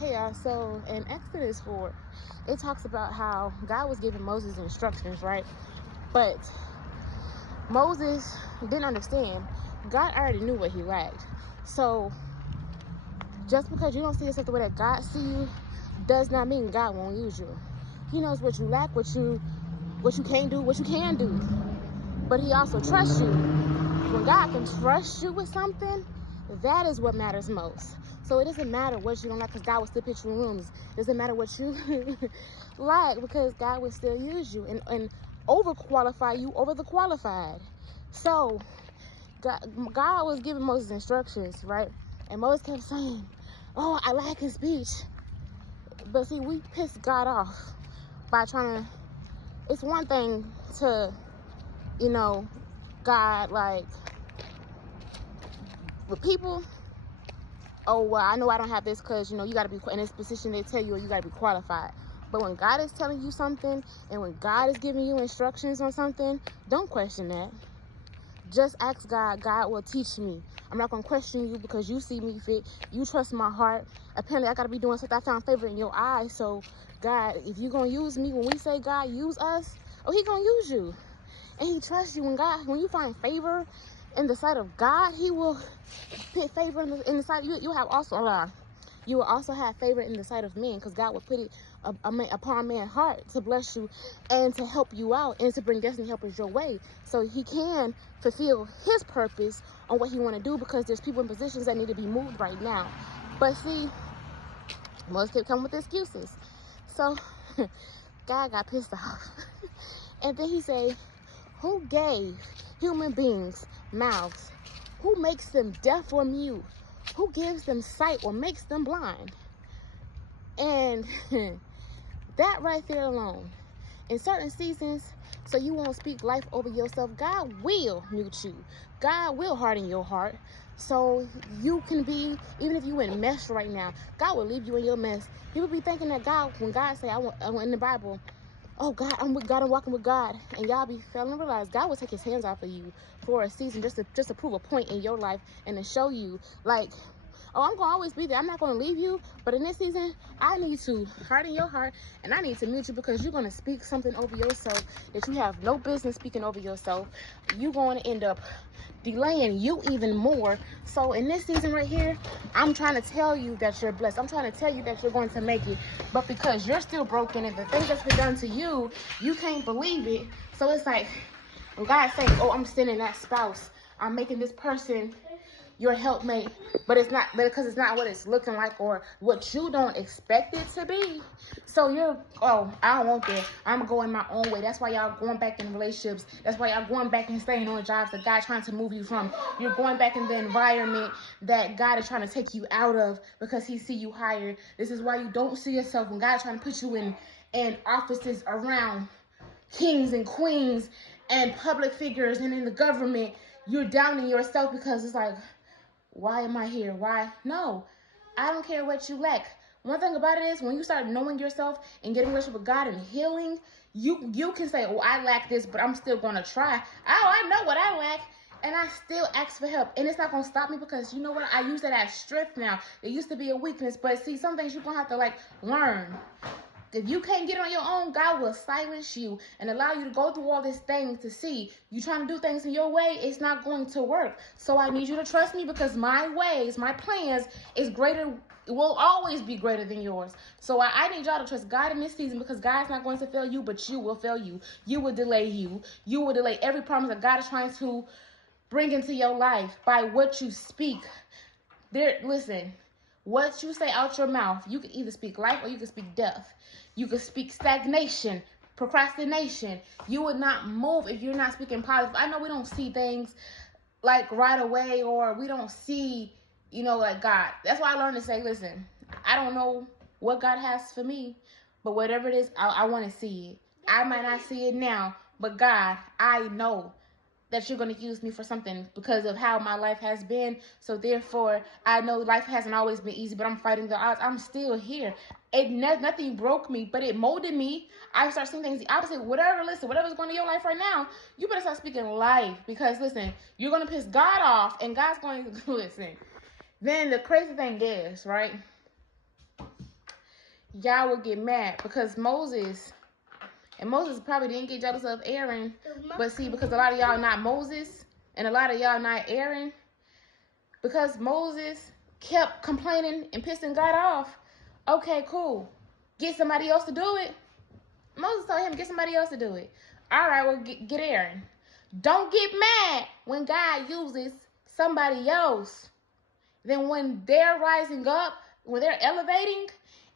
Hey y'all, so in Exodus 4, it talks about how God was giving Moses instructions, right? But Moses didn't understand. God already knew what he lacked. So just because you don't see yourself the way that God see you, does not mean God won't use you. He knows what you lack, what you can't do, what you can do. But he also trusts you. When God can trust you with something, that is what matters most. So it doesn't matter what you don't like, because God will still put you in rooms. It doesn't matter what you like, because God will still use you and overqualify you over the qualified. So God was giving Moses instructions, right? And Moses kept saying, oh, I lack in speech. But see, we piss God off by trying to, it's one thing to, God, like, with people, oh, well, I know I don't have this because, you got to be in this position. They tell you you got to be qualified. But when God is telling you something and when God is giving you instructions on something, don't question that. Just ask God. God will teach me. I'm not going to question you because you see me fit. You trust my heart. Apparently, I got to be doing something I found favor in your eyes. So, God, if you're going to use me, when we say God use us, oh, he going to use you. And he trusts you. When you find favor in the sight of God, he will put favor in the sight. You will also have favor in the sight of men, because God will put it upon man's heart to bless you and to help you out and to bring destiny helpers your way, so he can fulfill his purpose on what he want to do, because there's people in positions that need to be moved right now. But see, most keep coming with excuses. So God got pissed off. And then he said, who gave human beings mouths? Who makes them deaf or mute? Who gives them sight or makes them blind? And that right there alone, in certain seasons, so you won't speak life over yourself, God will mute you. God will harden your heart. So you can be, even if you in mess right now, God will leave you in your mess. You will be thinking that God, when God say, I want in the Bible, oh, God, I'm with God, I'm walking with God. And y'all be failing to realize God will take his hands off of you for a season just to prove a point in your life and to show you, like, oh, I'm going to always be there. I'm not going to leave you. But in this season, I need to harden your heart and I need to mute you, because you're going to speak something over yourself that you have no business speaking over yourself. You're going to end up delaying you even more. So in this season right here, I'm trying to tell you that you're blessed. I'm trying to tell you that you're going to make it. But because you're still broken and the things that's been done to you, you can't believe it. So it's like, when God says, oh, I'm sending that spouse, I'm making this person your helpmate, but it's not, because it's not what it's looking like or what you don't expect it to be. So you're, oh, I don't want that. I'm going my own way. That's why y'all going back in relationships. That's why y'all going back and staying on jobs that God's trying to move you from. You're going back in the environment that God is trying to take you out of because he see you higher. This is why you don't see yourself when God's trying to put you in offices around kings and queens and public figures and in the government. You're downing yourself because it's like, why am I here? Why? No, I don't care what you lack. One thing about it is, when you start knowing yourself and getting a relationship with God and healing, you can say, oh, I lack this, but I'm still going to try. Oh, I know what I lack, and I still ask for help. And it's not going to stop me, because you know what? I use that as strength now. It used to be a weakness, but see, some things you're going to have to learn. If you can't get on your own, God will silence you and allow you to go through all these things to see. You trying to do things in your way, it's not going to work. So I need you to trust me, because my ways, my plans is greater, will always be greater than yours. So I need y'all to trust God in this season, because God's not going to fail you, but you will fail you. You will delay you. You will delay every promise that God is trying to bring into your life by what you speak. Listen. What you say out your mouth, you can either speak life or you can speak death. You can speak stagnation, procrastination. You would not move if you're not speaking positive. I know we don't see things like right away, or we don't see, like God. That's why I learned to say, listen, I don't know what God has for me, but whatever it is, I want to see it. I might not see it now, but God, I know that you're going to use me for something because of how my life has been. So therefore, I know life hasn't always been easy, but I'm fighting the odds. I'm still here. Nothing broke me, but it molded me. I start seeing things the opposite. Whatever's going on in your life right now, you better start speaking life, because listen, you're going to piss God off and God's going to listen. Then the crazy thing is, right? y'all will get mad because Moses probably didn't get jealous of Aaron. But see, because a lot of y'all not Moses and a lot of y'all not Aaron, because Moses kept complaining and pissing God off. Okay, cool. Get somebody else to do it. Moses told him, get somebody else to do it. All right, well, get Aaron. Don't get mad when God uses somebody else. Then when they're rising up, when they're elevating,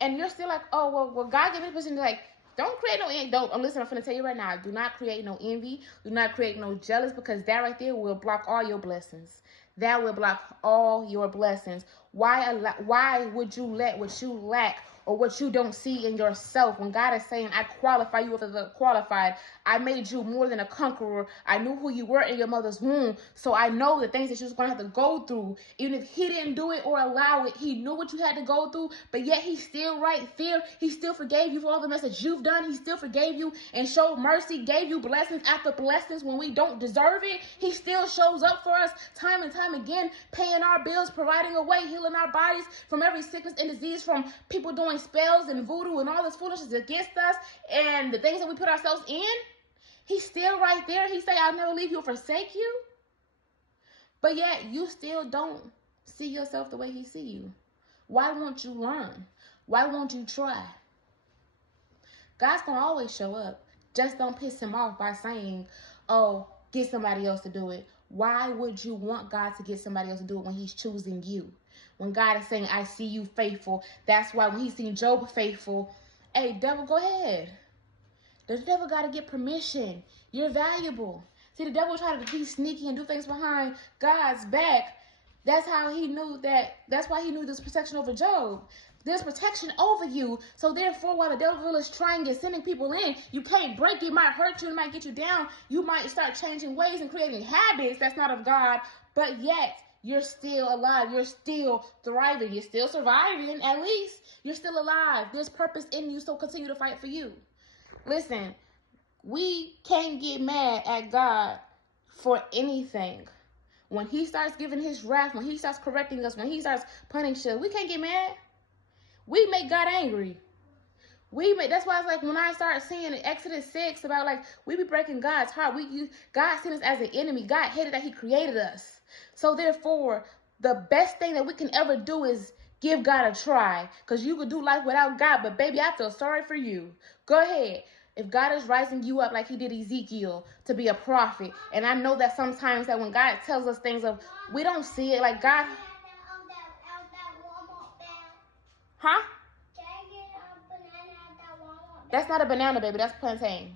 and you're still like, oh, well, God gave me the position. Like, don't create no envy. Listen, I'm going to tell you right now. Do not create no envy. Do not create no jealous, because that right there will block all your blessings. That will block all your blessings. Why would you let what you lack or what you don't see in yourself, when God is saying, I qualify you as the qualified. I made you more than a conqueror. I knew who you were in your mother's womb. So I know the things that you're going to have to go through. Even if he didn't do it or allow it, he knew what you had to go through, but yet he's still right there. He still forgave you for all the mess that you've done. He still forgave you and showed mercy, gave you blessings after blessings when we don't deserve it. He still shows up for us time and time again, paying our bills, providing a way, healing our bodies from every sickness and disease, from people doing spells and voodoo and all this foolishness against us and the things that we put ourselves in. He's still right there. He say, I'll never leave you or forsake you. But yet you still don't see yourself the way he see you. Why won't you learn? Why won't you try? God's going to always show up. Just don't piss him off by saying, oh, get somebody else to do it. Why would you want God to get somebody else to do it when he's choosing you? When God is saying, I see you faithful. That's why when he seen Job faithful, hey, devil, go ahead. The devil got to get permission. You're valuable. See, the devil tried to be sneaky and do things behind God's back. That's how he knew that. That's why he knew this protection over Job. There's protection over you. So therefore, while the devil is trying and sending people in, you can't break it. It might hurt you. It might get you down. You might start changing ways and creating habits that's not of God. But yet, you're still alive. You're still thriving. You're still surviving, at least. You're still alive. There's purpose in you, so continue to fight for you. Listen, we can't get mad at God for anything. When he starts giving his wrath, when he starts correcting us, when he starts punishing us, we can't get mad. We make God angry. That's why it's like when I start seeing in Exodus 6 about like we be breaking God's heart. God seen us as an enemy. God hated that he created us. So therefore, the best thing that we can ever do is give God a try. Because you could do life without God, but baby, I feel sorry for you. Go ahead. If God is rising you up like he did Ezekiel to be a prophet, and I know that sometimes that when God tells us things of, we don't see it like God. Huh? That's not a banana, baby. That's plantain.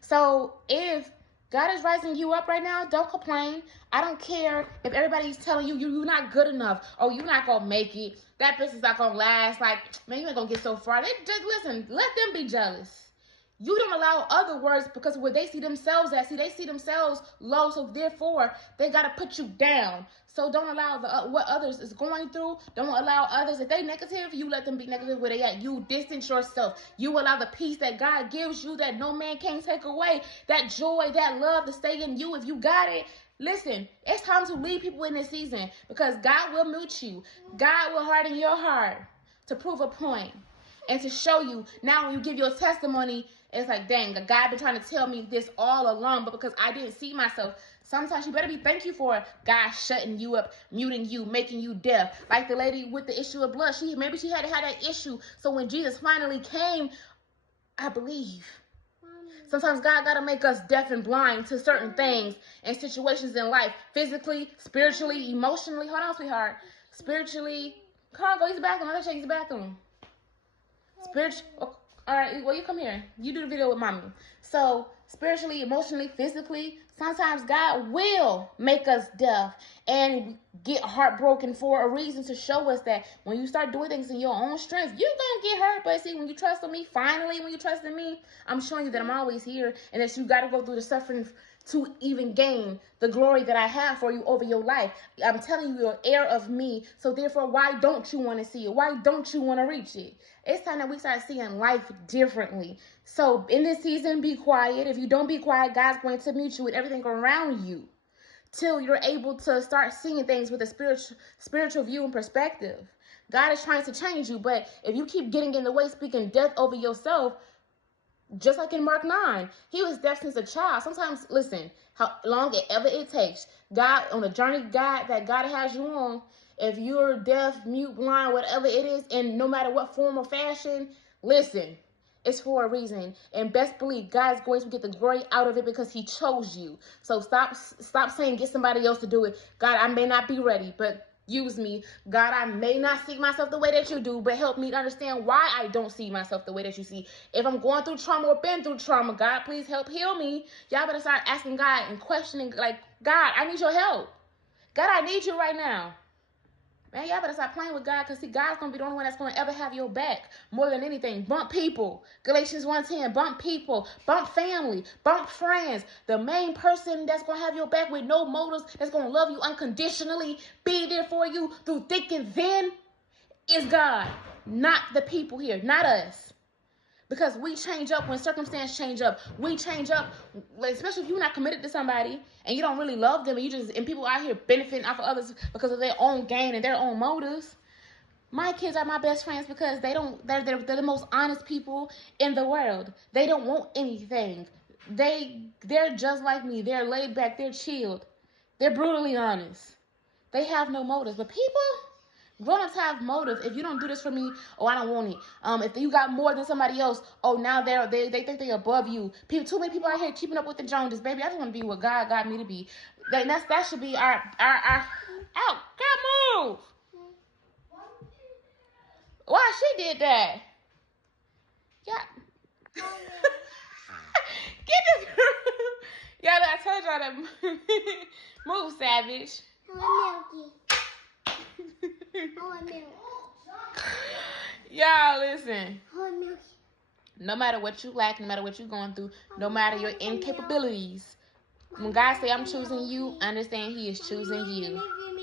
So if God is rising you up right now, don't complain. I don't care if everybody's telling you you're not good enough. Oh, you're not going to make it. That business not going to last. Like, man, you ain't going to get so far. Just listen, let them be jealous. You don't allow other words because where they see themselves at, they see themselves low. So therefore, they got to put you down. So don't allow what others is going through. Don't allow others. If they negative, you let them be negative where they at. You distance yourself. You allow the peace that God gives you that no man can take away. That joy, that love to stay in you. If you got it, listen, it's time to lead people in this season because God will mute you. God will harden your heart to prove a point and to show you. Now when you give your testimony, it's like, dang, God been trying to tell me this all along, but because I didn't see myself. Sometimes you better be thankful for God shutting you up, muting you, making you deaf. Like the lady with the issue of blood. Maybe she had that issue. So when Jesus finally came, I believe. Sometimes God got to make us deaf and blind to certain things and situations in life. Physically, spiritually, emotionally. Hold on, sweetheart. Spiritually. Come on, go use the bathroom. I'll show you use the bathroom. All right, well, you come here. You do the video with mommy. So, spiritually, emotionally, physically, sometimes God will make us deaf and get heartbroken for a reason to show us that when you start doing things in your own strength, you're going to get hurt. But see, when you trust in me, finally, when you trust in me, I'm showing you that I'm always here and that you got to go through the suffering to even gain the glory that I have for you over your life. I'm telling you, you're an heir of me. So therefore, why don't you want to see it? Why don't you want to reach it? It's time that we start seeing life differently. So in this season, be quiet. If you don't be quiet, God's going to mute you with everything around you till you're able to start seeing things with a spiritual view and perspective. God is trying to change you, but if you keep getting in the way, speaking death over yourself, just like in Mark 9, he was deaf since a child. Sometimes, listen, how long it takes, God, on the journey that God has you on, if you're deaf, mute, blind, whatever it is, and no matter what form or fashion, listen, it's for a reason. And best believe God's going to get the glory out of it because he chose you. So stop saying get somebody else to do it. God, I may not be ready, but use me. God, I may not see myself the way that you do, but help me to understand why I don't see myself the way that you see. If I'm going through trauma or been through trauma, God, please help heal me. Y'all better start asking God and questioning, like, God, I need your help. God, I need you right now. Man, y'all better stop playing with God, because see, God's going to be the only one that's going to ever have your back more than anything. Bump people. Galatians 1:10, bump people, bump family, bump friends. The main person that's going to have your back with no motives, that's going to love you unconditionally, be there for you through thick and thin, is God, not the people here, not us. Because we change up when circumstances change up. We change up, especially if you're not committed to somebody and you don't really love them, and people out here benefiting off of others because of their own gain and their own motives. My kids are my best friends because they're the most honest people in the world. They don't want anything. They're just like me. They're laid back. They're chilled. They're brutally honest. They have no motives. But people, grown-ups have motive. If you don't do this for me, oh, I don't want it. If you got more than somebody else, oh, now they think they're above you. Too many people out here keeping up with the Joneses. Baby, I just want to be what God got me to be. That should be our out. God, move. Why she did that? Yeah. Get this girl. Y'all, I told y'all to move, savage. Y'all, listen. No matter what you lack, no matter what you're going through, no matter your incapabilities, when God say I'm choosing you, understand he is choosing you.